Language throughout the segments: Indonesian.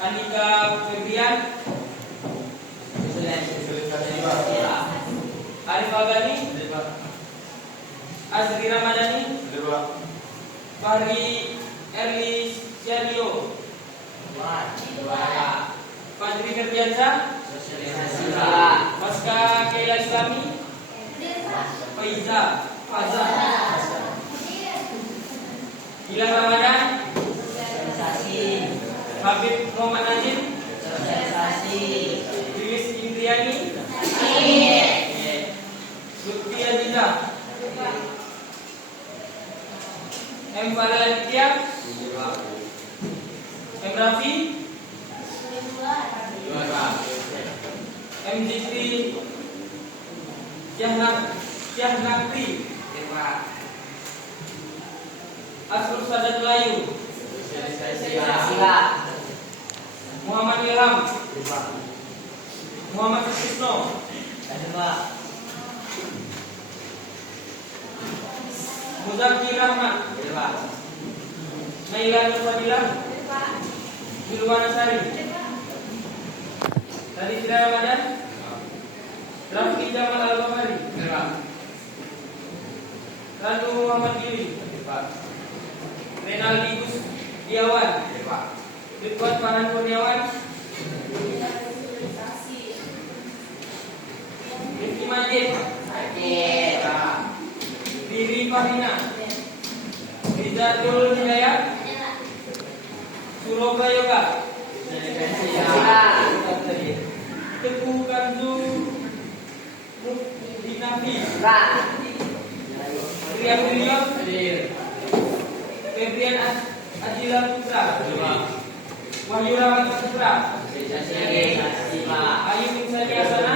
Andika Febrian, Arif Agani, Azri Ramadhani, Fahri Erli Syaryo, Fadri Ferdiansyah, Maska Keila Islami, Faiza Faza, Gilang Ramadan, Habib Muhammad Najib, Lilis Indriani, Lutfi Aziza, M. Farel Aditya, M. Rafi, M. Jitri Syahnakri, Asrul Sadat Melayu, Muhammad Ilham, Muhammad Krisno, Muzakir Rahmat, Naila Nurfadilah, Julwana Sari, Tadi Fira Ramadan, Rafi Jamal Al-Bahari, Ranu Muhammad Gili, Renaldi Gustiawan, Ridwan Farhan Kurniawan, Rifki Majid, Riri Fahina, Rizatul Hidayat, Suroba Yoga, Teguh Kanzu Dinafi, Rian William, Febrian Adila Putra, Wahyu Rahmat Putra, Ayu Insani Asana,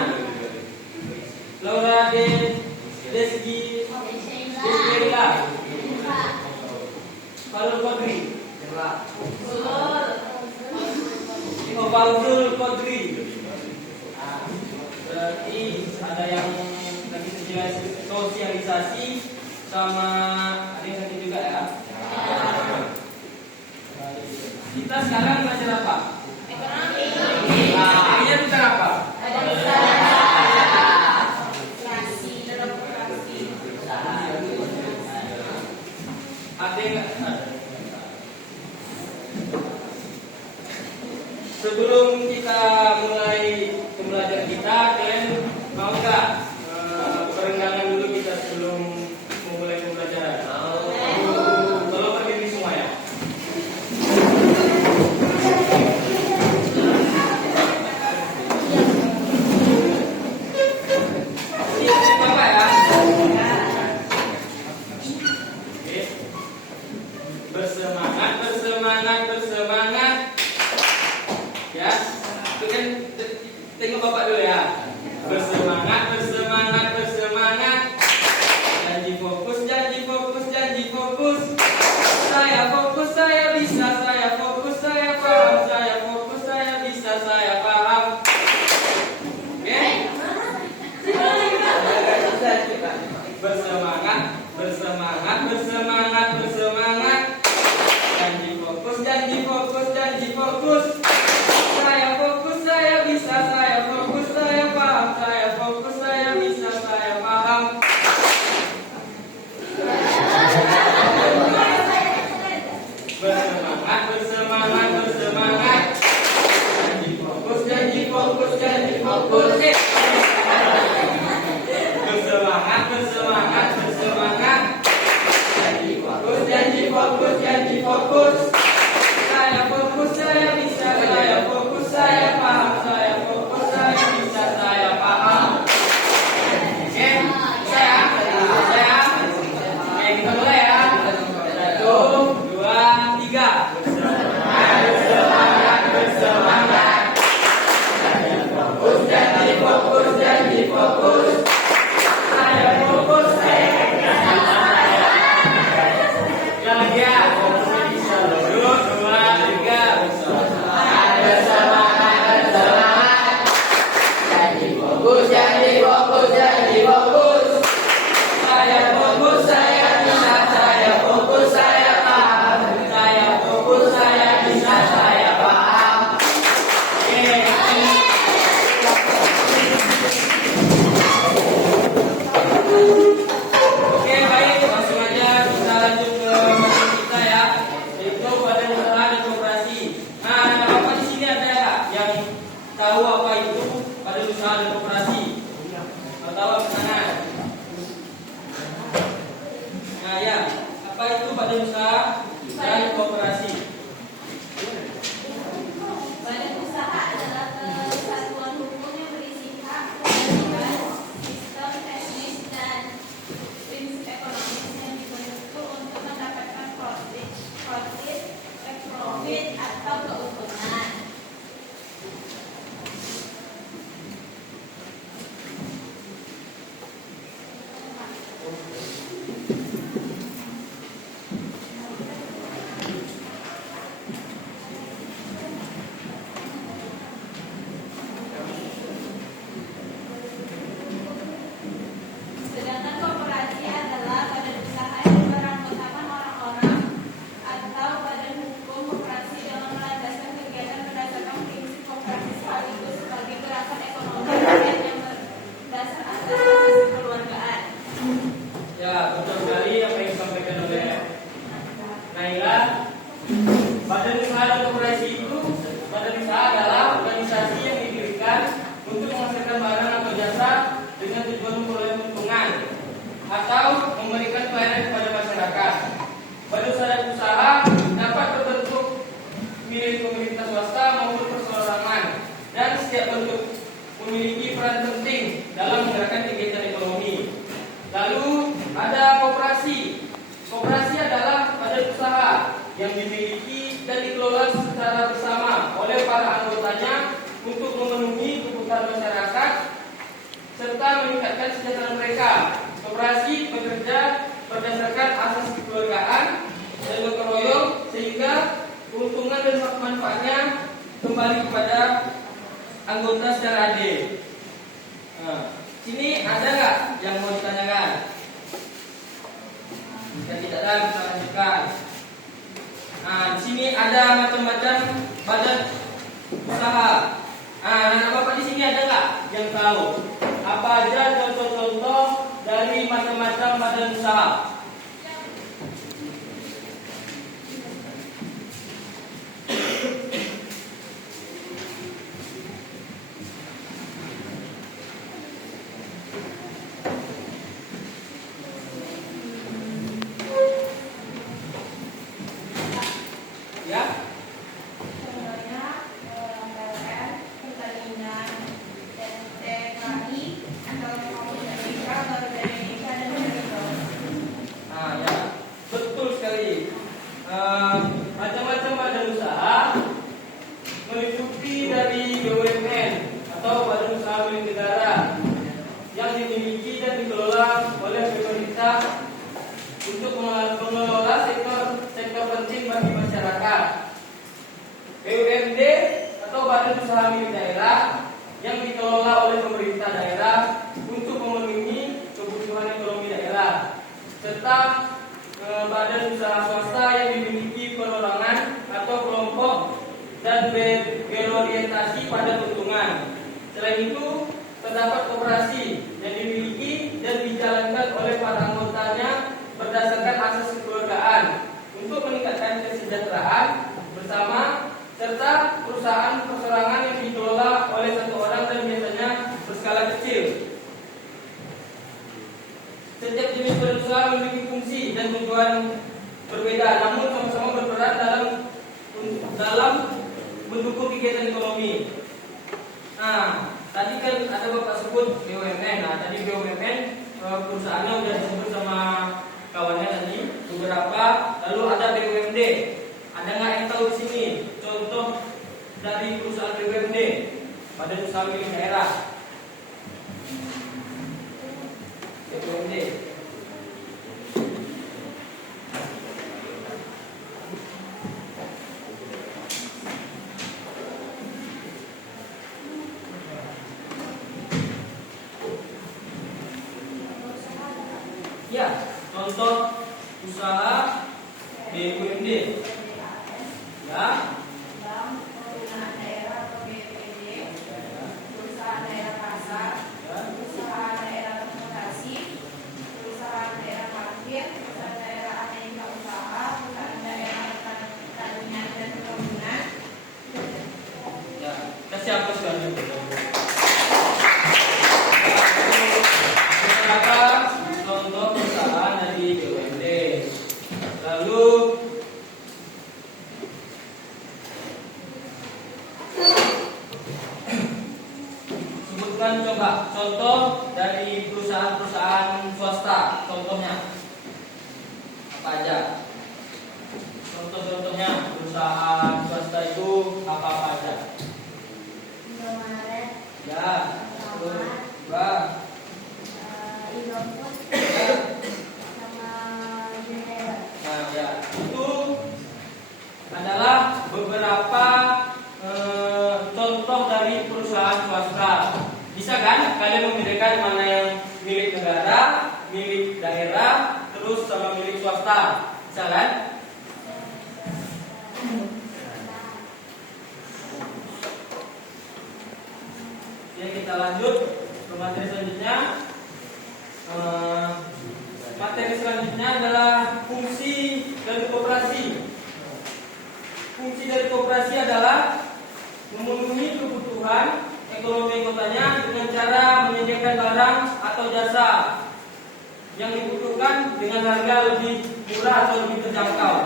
Laura Desgi Desgerila, Falul Kodri, Falul Kodri. Berarti ada yang lagi sosialisasi sama ada yang nanti juga ya. Kita sekarang belajar apa? Ekonomi. Ini tentang apa? Sebelum kita mulai pembelajaran kita, kalian mau nggak perenggangan dulu kita sebelum memulai pembelajaran? Tolong berdiri semua ya. Ini Bapak ya. Oke. Bersemangat, bersemangat, bersemangat. Ya, itu kan tengok Bapak dulu ya. Bersemangat, bersemangat, bersemangat. Janji fokus, janji fokus, janji fokus. Saya fokus, saya bisa, saya fokus, saya paham, saya fokus, saya bisa, saya paham. Oke? Bersemangat, bersemangat, bersemangat, bersemangat. Janji fokus, janji fokus, janji fokus. Saya fokus, saya bisa, saya fokus, saya paham, saya fokus, saya bisa, saya paham. Bersemangat, bersemangat, bersemangat. Janji fokus, janji fokus, janji fokus. Bersemangat, bersemangat, bersemangat. Janji fokus, janji fokus, janji fokus. Saya fokus, saya bisa, saya fokus, saya paham, saya fokus, saya bisa, saya paham. Oke, saya. Oke, kita mulai ya. 1, 2, 3. Bersemangat, bersemangat, bersemangat. Saya fokus, janji fokus. tahu apa itu badan usaha dan koperasi? Kalau tahu apa sana? Nah ya, apa itu badan usaha dan koperasi? Badan usaha adalah kesatuan hukum yang berisi hak, kewajiban, sistem teknis dan prinsip ekonomis yang dibentuk untuk mendapatkan profit atau keuntungan. Sedangkan koperasi adalah badan usaha yang beranggotakan orang-orang atau badan hukum koperasi dalam melandasan kegiatan berdasarkan prinsip koperasi sekaligus sebagai gerakan ekonomi yang berdasar atas asas kekeluargaan. Ya, betul sekali apa yang disampaikan oleh Naila. Badan usaha dan koperasi itu, badan usaha adalah organisasi yang didirikan untuk menghasilkan barang atau jasa dengan tujuan memperoleh keuntungan atau memberikan pelayanan kepada masyarakat. Badan usaha dan usaha dapat berbentuk milik pemerintah swasta maupun perseorangan, dan setiap bentuk memiliki peran penting dalam menggerakkan kegiatan ekonomi. Lalu ada koperasi. Koperasi adalah badan usaha yang dimiliki dan dikelola secara bersama oleh para anggotanya untuk memenuhi kebutuhan masyarakat serta meningkatkan kesejahteraan mereka. Koperasi bekerja berdasarkan asas kekeluargaan dan gotong royong sehingga keuntungan dan manfaatnya kembali kepada anggota secara adil. Nah, sini ada nggak yang mau ditanyakan? Jika tidak ada, kita lanjutkan. Nah, di sini ada macam-macam badan usaha. Nah, anak bapak di sini ada nggak yang tahu apa aja contoh-contoh dari macam-macam badan usaha? Ya, Contohnya PLN, Pertamina, TKI, Telkom Indonesia, Garuda Indonesia, dan Perindo. nah ya, betul sekali. Macam-macam badan usaha meliputi dari BUMN atau badan usaha milik negara yang dimiliki dan dikelola oleh pemerintah untuk mengelola sektor penting bagi masyarakat. BUMD atau badan usaha milik daerah yang dikelola oleh pemerintah daerah untuk memenuhi kebutuhan ekonomi daerah, serta badan usaha swasta yang dimiliki perorangan atau kelompok dan berorientasi pada keuntungan. Selain itu, terdapat koperasi yang dimiliki dan dijalankan oleh para anggotanya berdasarkan asas kekeluargaan untuk meningkatkan kesejahteraan bersama, serta perusahaan perseorangan yang dikelola oleh satu orang dan biasanya berskala kecil. Setiap jenis badan usaha memiliki fungsi dan tujuan berbeda, namun sama-sama berperan dalam mendukung kegiatan ekonomi. Nah, tadi kan ada bapak sebut BUMN. Nah, tadi BUMN perusahaannya sudah disebut sama kawannya tadi beberapa. Lalu ada BUMD. Ada nggak yang tahu di sini contoh dari perusahaan BUMD, badan usaha milik daerah? BUMD. Ya, contoh usaha BUMD. Ya. Bank Pembinaan Daerah atau BPD, perusahaan daerah pasar, perusahaan daerah transportasi, perusahaan daerah parkir, perusahaan daerah aneka usaha, perusahaan daerah pertanian dan perkebunan. Ya, kasih apa sekali? coba contoh dari perusahaan-perusahaan swasta. Contohnya apa aja? Contoh-contohnya perusahaan swasta itu apa aja? Indomaret, Ya, terus Alfamart, dua. Indofood, Ya. sama Unilever. Nah, ya, itu adalah beberapa contoh dari perusahaan swasta. Bisa kan kalian membedakan mana yang milik negara, milik daerah, terus sama milik swasta? Bisa kan? Ya, kita lanjut ke materi selanjutnya. Materi selanjutnya adalah fungsi dari koperasi. Fungsi dari koperasi adalah memenuhi kebutuhan ekonomi kotanya dengan cara menyediakan barang atau jasa yang dibutuhkan dengan harga lebih murah atau lebih terjangkau.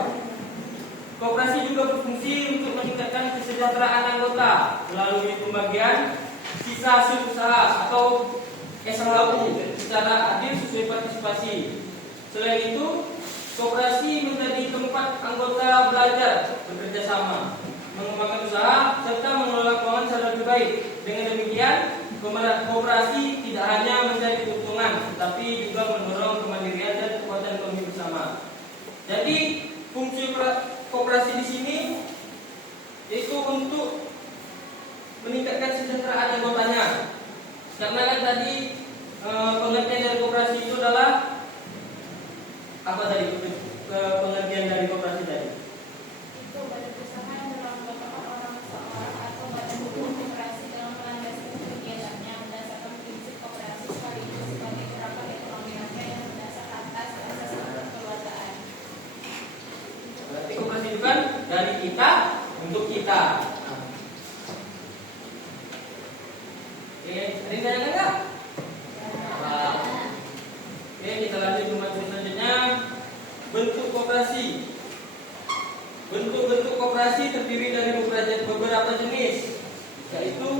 Koperasi juga berfungsi untuk meningkatkan kesejahteraan anggota melalui pembagian sisa hasil usaha atau SHU secara adil sesuai partisipasi. Selain itu, koperasi menjadi tempat anggota belajar bekerja sama, mengembangkan usaha serta mengelola keuangan secara lebih baik. Dengan demikian, koperasi tidak hanya mencari keuntungan, tetapi juga mendorong kemandirian dan kekuatan ekonomi bersama. Jadi, fungsi koperasi di sini yaitu untuk meningkatkan kesejahteraan anggotanya. Karena kan tadi pengertian dari koperasi itu adalah apa tadi? Pengertian dari koperasi tadi? Itu badan usaha yang beranggotakan orang seorang atau badan hukum koperasi dalam melandaskan kegiatannya berdasarkan prinsip koperasi sekaligus sebagai gerakan ekonomi rakyat yang berdasar atas asas kekeluargaan. Berarti koperasi itu kan dari kita untuk kita. Oke, ada yang tanya enggak? Oke, kita lanjut ke materi selanjutnya. Bentuk koperasi. Bentuk-bentuk koperasi terdiri dari beberapa jenis, yaitu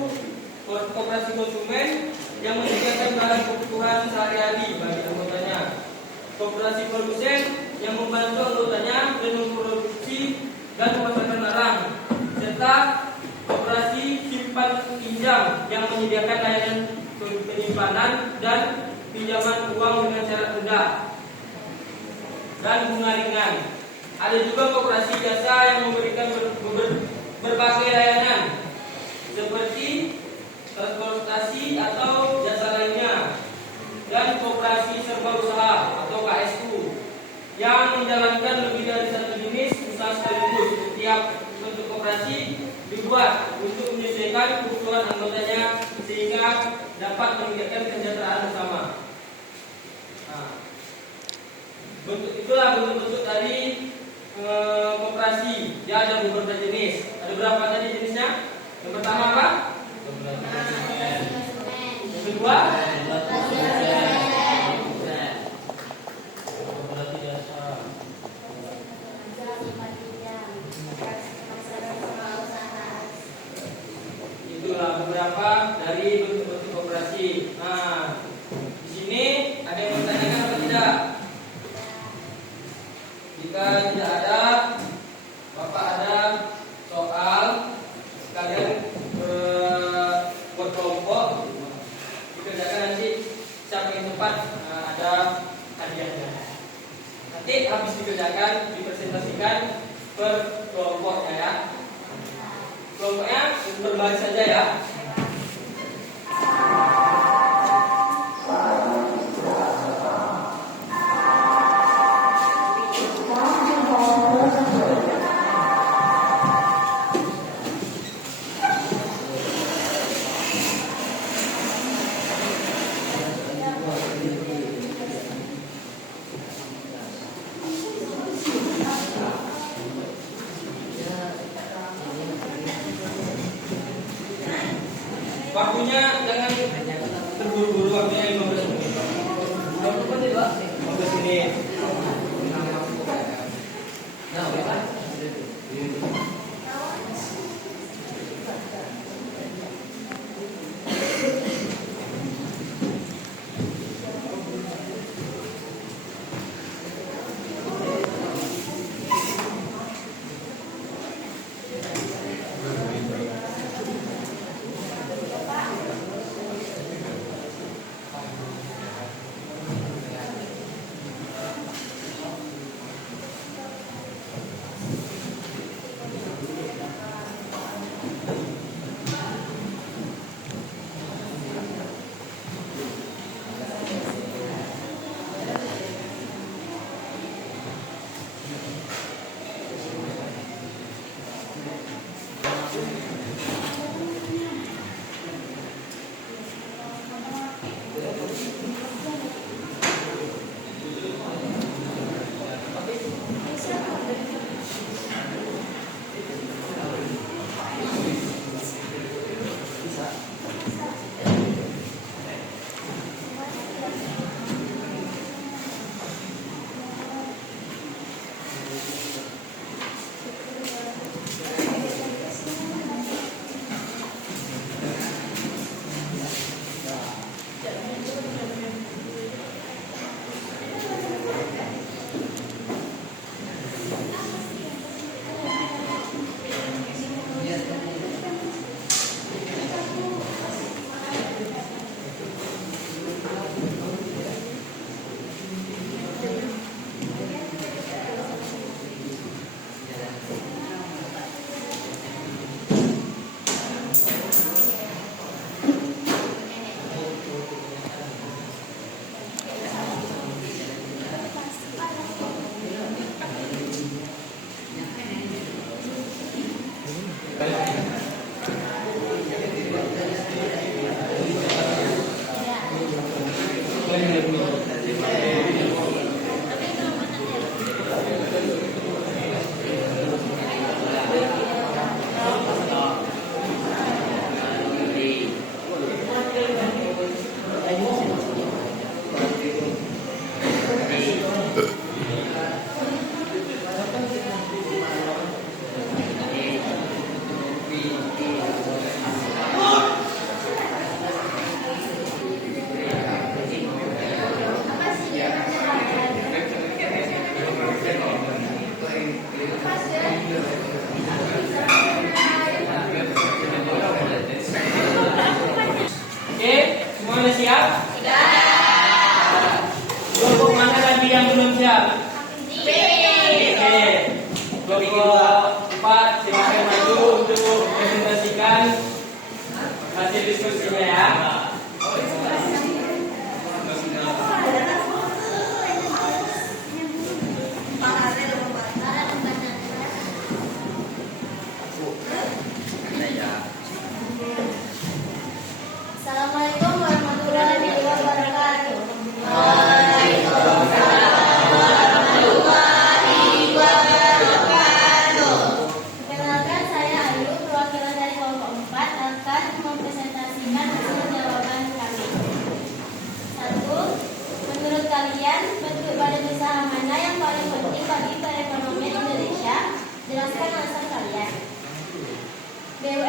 koperasi konsumen yang menyediakan barang kebutuhan sehari-hari bagi anggotanya, koperasi produsen yang membantu anggotanya dan memproduksi dan memasarkan barang, serta koperasi simpan pinjam yang menyediakan layanan penyimpanan dan pinjaman uang dengan syarat rendah dan bunga ringan. Ada juga koperasi jasa yang memberikan berbagai layanan seperti transportasi atau jasa lainnya, dan koperasi serba usaha atau KSU yang menjalankan lebih dari satu jenis usaha sekaligus. Setiap bentuk koperasi dibuat untuk menyesuaikan kebutuhan anggotanya sehingga dapat meningkatkan kesejahteraan bersama. Nah, itulah bentuk-bentuk dari koperasi. Dia ada beberapa jenis. Ada berapa tadi jenisnya? Yang pertama apa? Yang kedua? Itulah beberapa dari bentuk-bentuk koperasi. Nah, di sini ada yang bertanyakan atau tidak? Jika tidak ada, Bapak ada soal kalian buat kelompok dikerjakan, nanti siapa yang tepat ada hadiahnya. Nanti habis dikerjakan dipresentasikan per kelompoknya ya. Kelompoknya berbaris saja ya. Waktunya jangan terburu-buru, waktunya 15 menit. 15 menit.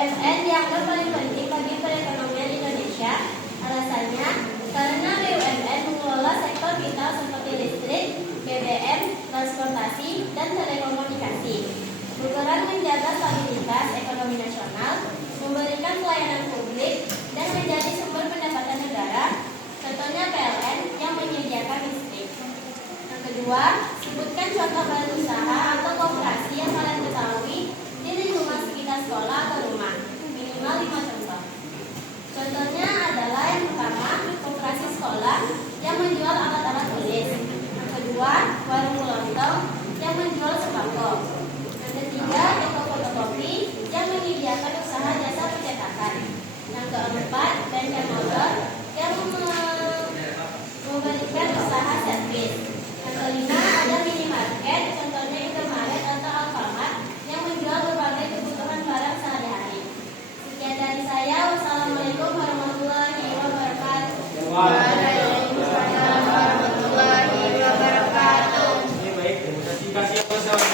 BUMN dianggap paling penting bagi perekonomian Indonesia. Alasannya, karena BUMN mengelola sektor vital seperti listrik, BBM, transportasi, dan telekomunikasi. Berperan menjaga stabilitas ekonomi nasional, memberikan pelayanan publik, dan menjadi sumber pendapatan negara. Contohnya PLN yang menyediakan listrik. Yang kedua, sebutkan contoh badan usaha atau koperasi yang kalian ketahui di lingkungan sekitar sekolah atau rumah. Minimal 5 contoh. Contohnya adalah yang pertama, koperasi sekolah yang menjual alat-alat tulis. Yang kedua, warung kelontong yang menjual sembako. Yang ketiga, toko fotokopi yang menyediakan usaha jasa percetakan. Yang keempat, bengkel motor yang memberikan usaha servis. Yang kelima, ada minimarket, contohnya Indomaret atau Alfamart yang menjual berbagai kebutuhan barang sehari-hari. Sekian dari saya. Wassalamualaikum warahmatullahi wabarakatuh. Waalaikumsalam warahmatullahi wabarakatuh. Ini baik, terima kasih bersama.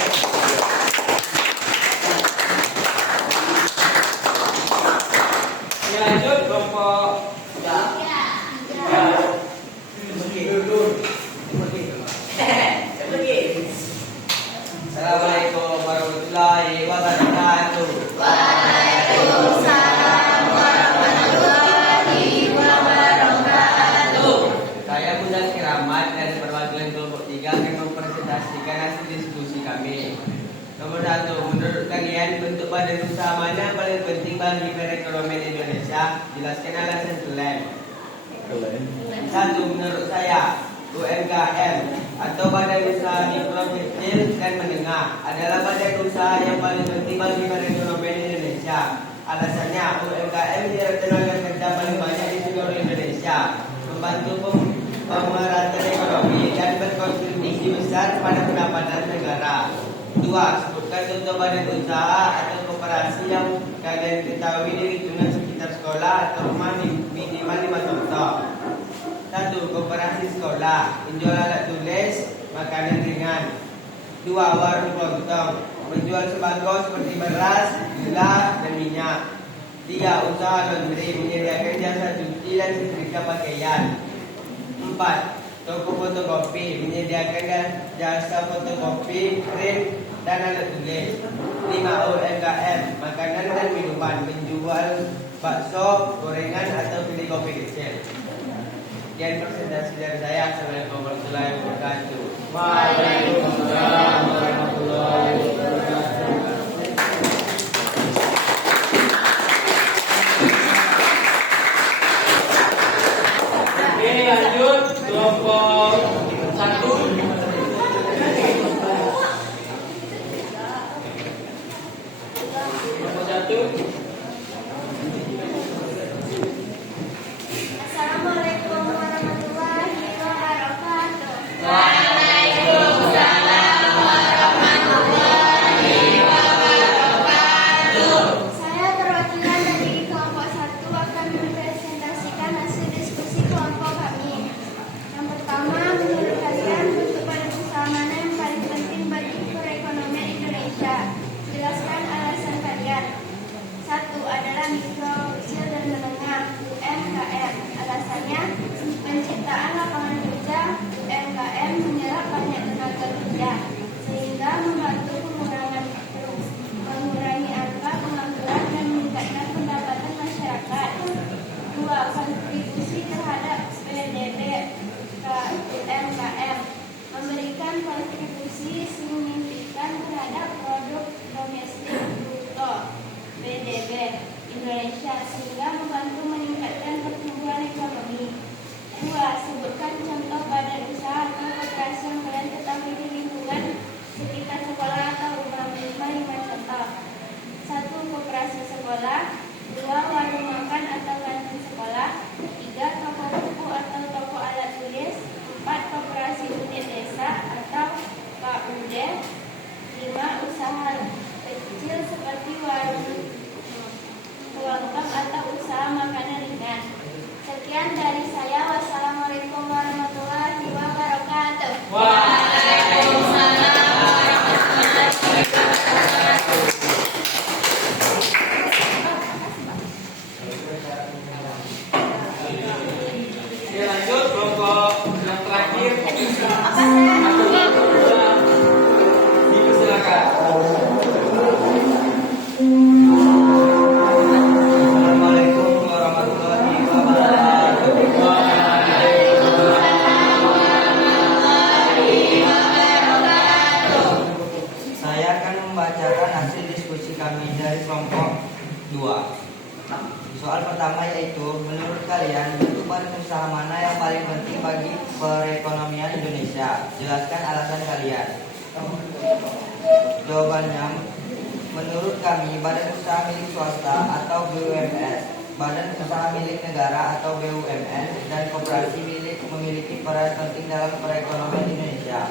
Oke, lanjut kelompok Assalamualaikum warahmatullahi wabarakatuh. Waalaikumsalam warahmatullahi wabarakatuh. Saya Bunda Kiramat dari perwakilan kelompok 3 akan mempresentasikan hasil diskusi kami. Nomor 1, menurut kalian bentuk badan usaha mana yang paling penting bagi perekonomian Indonesia? Jelaskan alasan kalian. 1. Menurut saya, UMKM atau badan usaha mikro, kecil, dan menengah adalah badan usaha yang paling penting bagi perekonomian Indonesia. Alasannya, UMKM menyerap tenaga kerja paling banyak di seluruh Indonesia, membantu pemerataan ekonomi dan berkontribusi besar pada pendapatan negara. 2. Sebutkan contoh badan usaha atau koperasi yang kalian ketahui di lingkungan sekitar sekolah atau rumah, minimal 5 contoh. 1. Koperasi sekolah menjual alat tulis, makanan ringan. 2. Warung kelontong menjual sembako seperti beras, gula, dan minyak. 3. Usaha laundry menyediakan jasa cuci dan setrika pakaian. 4. Toko fotokopi menyediakan jasa fotokopi, print, dan alat tulis. 5. UMKM makanan dan minuman menjual bakso, gorengan, atau kedai kopi kecil. Sekian presentasi dari saya. Assalamualaikum warahmatullahi wabarakatuh. Waalaikumsalam warahmatullahi wabarakatuh. Oke, lanjut kelompok 1. Kelompok 1. Assalamualaikum warahmatullahi wabarakatuh. Waalaikumsalam warahmatullahi wabarakatuh. Saya perwakilan dari kelompok 1 akan mempresentasikan hasil diskusi kelompok kami. Yang pertama, menurut kalian bentuk badan usaha mana yang paling penting bagi perekonomian Indonesia? Jelaskan alasan kalian. 1. Adalah mikro, kecil, dan menengah UMKM. Alasannya, penciptaan lapangan kerja. UMKM menyerap banyak tenaga kerja sehingga membantu mengurangi angka pengangguran dan meningkatkan pendapatan masyarakat. 2. Kontribusi terhadap PDB UMKM memberikan kontribusi signifikan terhadap produk domestik bruto PDB Indonesia sehingga membantu meningkatkan pertumbuhan ekonomi. 2. Sebutkan contoh badan usaha atau koperasi yang kalian ketahui di lingkungan sekitar sekolah atau rumah, minimal 5 contoh. 1. Koperasi sekolah. 2. Warung makan atau kantin sekolah. 3. Toko buku atau toko alat tulis. 4. Koperasi unit desa atau KUD. 5. Usaha kecil seperti warung kelontong atau usaha makanan ringan. Sekian dari saya. Wassalamualaikum warahmatullahi wabarakatuh. Waalaikumsalam warahmatullahi wabarakatuh. Soal pertama yaitu, menurut kalian bentuk badan usaha mana yang paling penting bagi perekonomian Indonesia? Jelaskan alasan kalian. Jawabannya, menurut kami badan usaha milik swasta atau BUMS, badan usaha milik negara atau BUMN, dan koperasi memiliki peran penting dalam perekonomian Indonesia.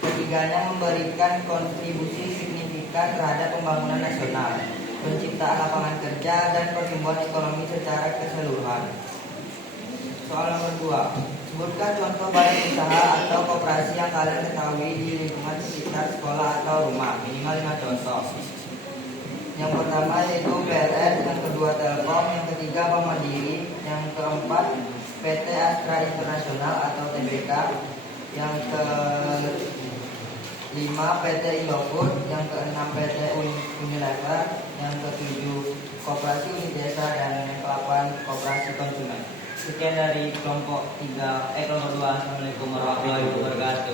Ketiganya memberikan kontribusi signifikan terhadap pembangunan nasional, penciptaan lapangan kerja, dan pertumbuhan ekonomi secara keseluruhan. Soal nomor 2. Sebutkan contoh badan usaha atau koperasi yang kalian ketahui di lingkungan sekitar sekolah atau rumah. Minimal 5 contoh. Yang pertama yaitu PLN, yang kedua Telkom, yang ketiga Bank Mandiri, yang keempat PT Astra Internasional atau TBK, yang kelima PT Indofood, yang keenam PT Unilever, yang ketujuh Koperasi Unit Desa, dan yang ke-8 Koperasi Konsumen. Sekian dari kelompok 2. Assalamualaikum warahmatullahi wabarakatuh.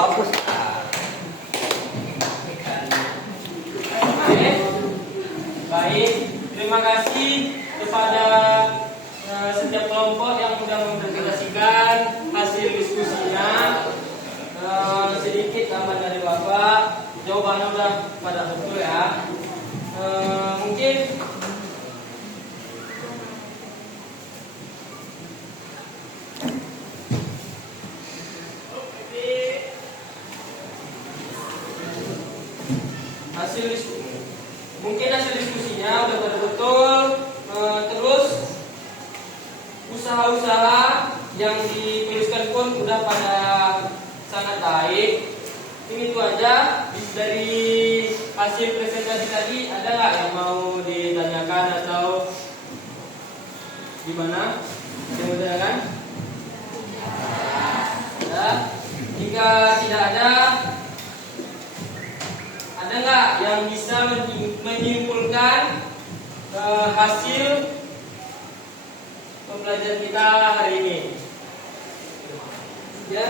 Oke. Baik, terima kasih kepada setiap kelompok yang sudah mempresentasikan hasil diskusinya. Sedikit tambahan dari Bapak, jawabannya udah pada betul ya. Mungkin hasil diskusinya udah pada betul. Terus usaha-usaha yang dituliskan pun udah pada sangat baik. Ini itu aja dari hasil presentasi tadi. Ada nggak yang mau ditanyakan atau gimana? Ada yang mau ditanyakan? Ya. Jika tidak ada nggak yang bisa menyimpulkan hasil pembelajaran kita hari ini? Ya.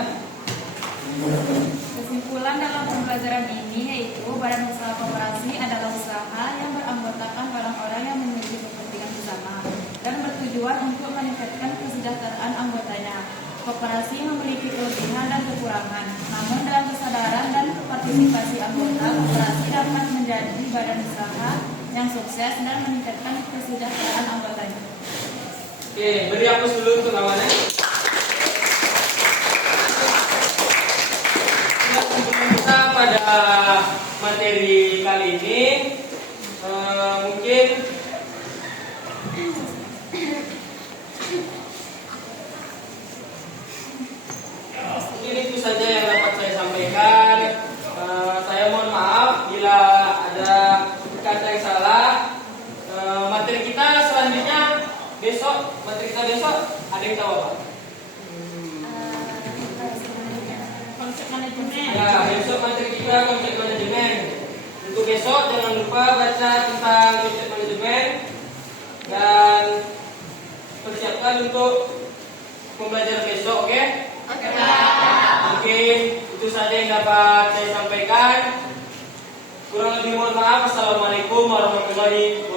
Kesimpulan dalam pembelajaran ini yaitu badan usaha koperasi adalah usaha yang beranggotakan orang-orang yang memiliki kepentingan bersama dan bertujuan untuk meningkatkan kesejahteraan anggotanya. Koperasi memiliki kelebihan dan kekurangan, namun dalam kesadaran dan partisipasi anggota, koperasi dapat menjadi badan usaha yang sukses dan meningkatkan kesejahteraan anggotanya. Oke, beri hapus dulu untuk lawannya. Sebelum kita pada materi kali ini, mungkin itu saja yang dapat saya sampaikan. Saya mohon maaf bila ada kata yang salah. Materi kita selanjutnya besok. Ada yang tahu apa? Konsep manajemen. Ya, besok materi kita konsep manajemen. Untuk besok jangan lupa baca tentang konsep manajemen dan persiapkan untuk pembelajaran besok, oke? Oke. Mungkin itu saja yang dapat saya sampaikan. Kurang lebih mohon maaf. Assalamualaikum warahmatullahi wabarakatuh.